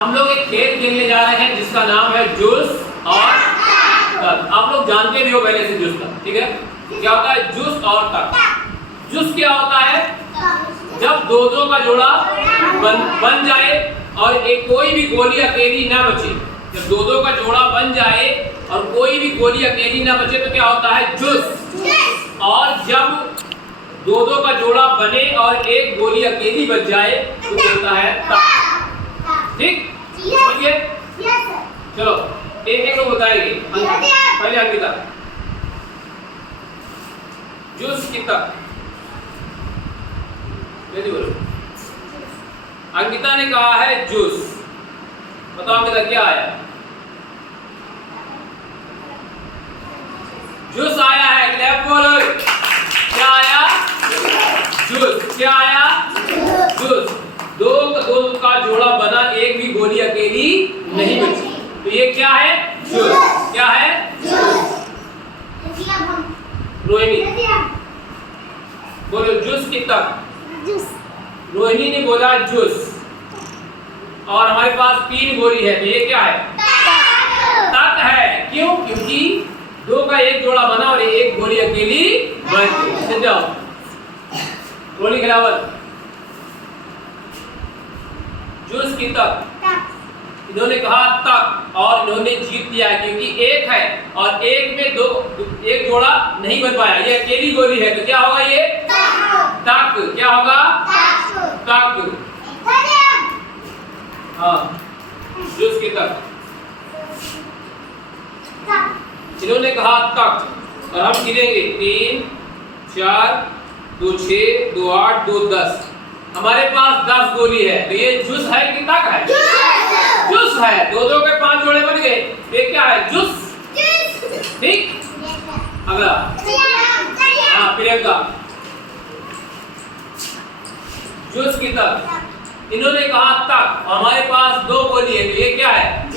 हम लोग एक खेल खेलने जा रहे हैं जिसका नाम है जूस और तक। आप लोग जानते भी हो पहले से जूस तक, ठीक है। क्या होता है जूस और तक? जूस क्या होता है? जब दो का जोड़ा बन जाए और एक कोई भी गोली अकेली ना बचे। जब दो का जोड़ा बन जाए और कोई भी गोली अकेली ना बचे तो क्या होता है? जूस। और जब दो का जोड़ा बने और एक गोली अकेली बच जाए तो होता है तक। ठीक, समझिए? चलो एक एक लोग बताएंगे। पहले अंकिता, जूस की तक जल्दी बोलो। अंकिता ने कहा है जूस। बताओ अंकिता क्या आया? जूस आया है। क्लैप बोलो। क्या आया? जूस। क्या आया? जूस। दो का जोड़ा बना, एक भी गोली अकेली नहीं बची, तो ये क्या है? जूस। क्या है? रोहिणी बोलो जूस की तक। रोहिणी ने बोला जूस। और हमारे पास 3 गोली है तो ये क्या है? तक है। क्यों? क्योंकि दो का एक जोड़ा बना और एक गोली अकेली बच गई। चल जाओ रोहिणी खिलावत। जूस की तक। इन्होंने कहा तक और इन्होंने जीत लिया क्योंकि एक है और एक में एक जोड़ा नहीं बन पाया। ये अकेली गोली है तो क्या होगा? ये तक। क्या होगा? तक। हाँ, जूस की तक। इन्होंने कहा तक और हम गिनेंगे 3 4 2 6 2 8 2 10। हमारे पास 10 गोली है तो ये जूस है कि तक है? जूस है। दो के 5 जोड़े बन गए। ये क्या है? जूस। ठीक, अगला। हाँ प्रियंका, जूस की तक। इन्होंने कहा तक, हमारे पास 2 गोली है तो ये क्या है?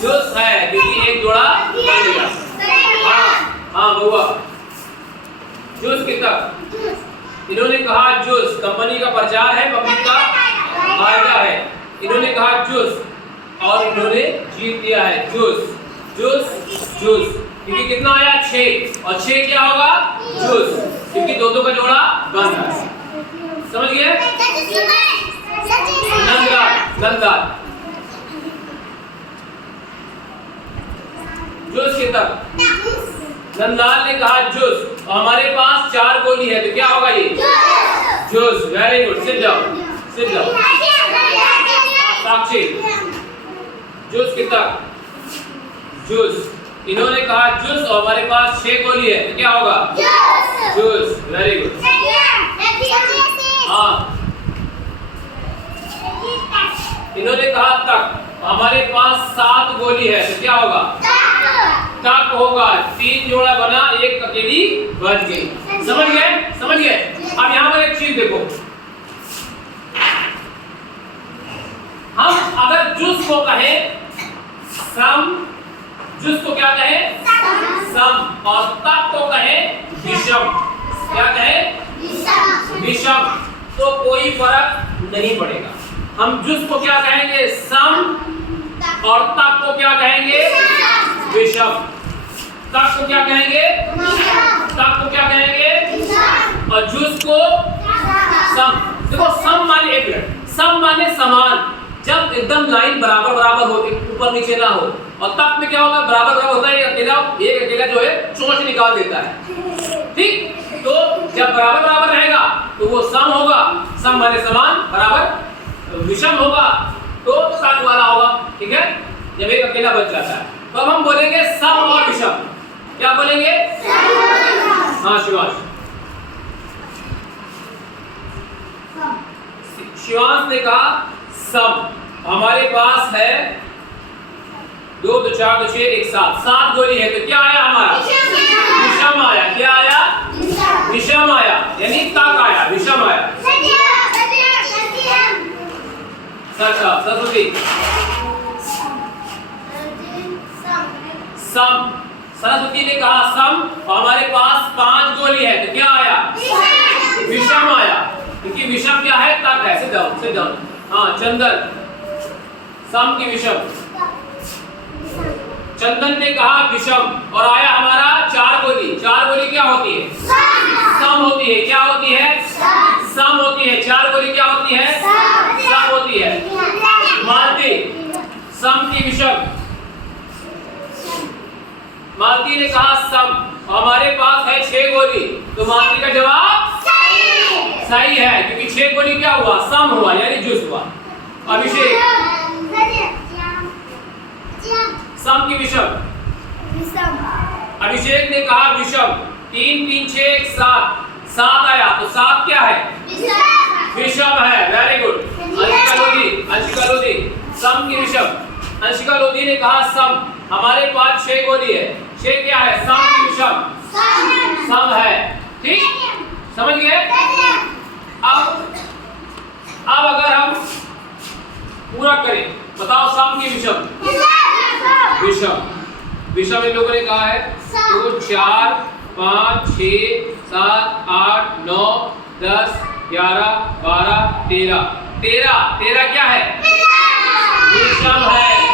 जूस है क्योंकि एक जोड़ा बन गया। हाँ बउआ, जूस की तक। इन्होंने कहा जूस। कंपनी का प्रचार है, पब्लिक का फायदा है। इन्होंने कहा जूस और इन्होंने जीत लिया है। Juice juice juice. क्योंकि कितना आया? 6 और 6 क्या होगा? जूस। क्योंकि दो का जोड़ा बन रहा है। समझ गए? नंदलाल जूस की तक। नंदलाल ने कहा जूस और हमारे पास 4 गोली है तो क्या होगा? ये जूस। Very good. सिट जाओ, सिट जाओ। साक्षी, जूस की तक। जूस। इन्होंने कहा जूस और हमारे पास 6 गोली है तो क्या होगा? जूस। Very good. हाँ, इन्होंने कहा तक, हमारे पास 7 गोली है तो क्या होगा? तक होगा। 3 जोड़ा बना, एक अकेली बच गई। समझ गए? समझ गए? अब यहाँ पर एक चीज देखो, हम अगर जूस को कहें सम, जूस को क्या कहें? सम। और तक को कहें विषम। क्या कहें? विषम। तो कोई फर्क नहीं पड़ेगा। हम जूस को क्या कहेंगे? सम। और तक को क्या कहेंगे? विषम। तक को क्या कहेंगे? तक को क्या कहेंगे? और जूस को सम। देखो सम माने एक मिनट, सम माने समान। जब एकदम लाइन बराबर बराबर हो, ऊपर नीचे ना हो। और तक में क्या होगा? बराबर बराबर होता है। एक अकेला जो है चोंच निकाल देता है। ठीक, तो जब बराबर बराबर रहेगा तो वो सम होगा। सम माने समान, बराबर। विषम होगा तो तक वाला होगा। ठीक है, जब एक अकेला बच जाता है तो अब हम बोलेंगे सम और विषम। क्या बोलेंगे? हाँ शिवांश। शिवांश ने कहा सम। हमारे पास है 2 2 4 2 6 1 7 गोली है तो क्या आया हमारा? विषम आया। क्या आया? विषम आया, यानी तक आया, विषम आया। सरस्वती, सम। सरस्वती ने कहा सम। हमारे पास 5 गोली है तो क्या आया? विषम आया क्योंकि विषम क्या है? तक है। Sit down, sit down. हाँ चंदन, सम की विषम। चंदन ने कहा विषम और आया हमारा चार गोली। चार गोली क्या होती है? सम होती है। क्या होती है? सम होती है। चार गोली क्या होती है? सम होती है। मालती सम की विषम। मालती ने कहा सम, हमारे पास है 6 गोली, तो मालती का जवाब सही है, क्योंकि 6 गोली क्या हुआ? सम हुआ, यानी जुस हुआ। अभिषेक सम की विषम। अभिषेक ने कहा विषम। 3 3 6 7 7 आया, तो 7 क्या है? विषम है। Very good. अंशिका लोधी सम की विषम। अंशिका लोधी ने कहा सम, हमारे पास 6 गोली है। 6 क्या है? सम की विषम। सम है। ठीक, समझ गए? अब अगर हम पूरा करें, बताओ सम की विषम। विषम विषम इन लोगों ने कहा है तो 4 5 6 7 8 9 10 11 12 13 13 13 क्या है? विषम है।